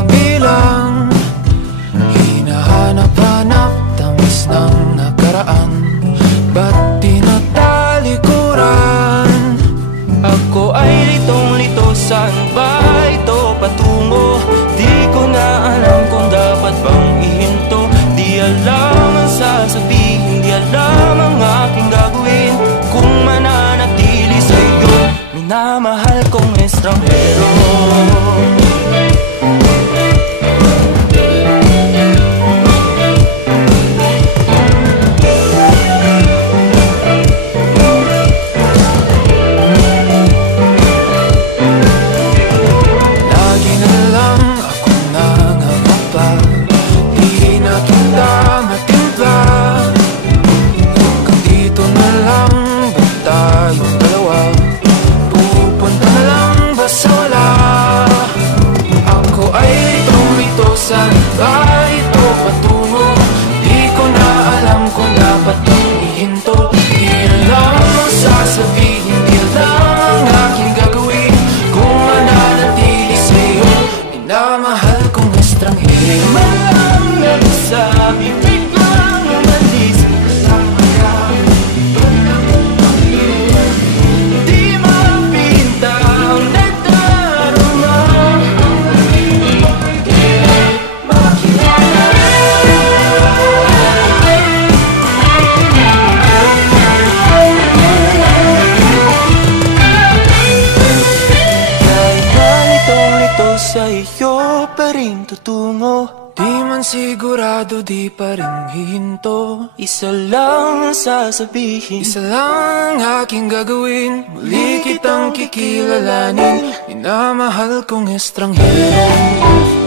mabilang. Hinahanap-hanap tamis ng nakaraan, ba't tinatalikuran? Ako ay litong-lito, saan ba ito patungo? Di ko na alam kung dapat bang ihinto. Di alam ang sasabihin, di alam ang aking gagawin kung mananatili sa'yo, minamahal kong estranghero. Saan ba ito patungo? Di ko na alam kung dapat bang ihinto. Di alam ang sasabihin, di alam ang aking gagawin kung mananatili sa'yo, minamahal kong estranghero. Di man lang nagsabi, biglang umalis kasama ka. Di mapinta ang nagdarama. Sa iyo pa rin tutungo. Di man sigurado, di pa rin hihinto. Isa lang ang sasabihin, isa lang ang aking gagawin. Muli kitang kikilalanin, minamahal kong estranghero.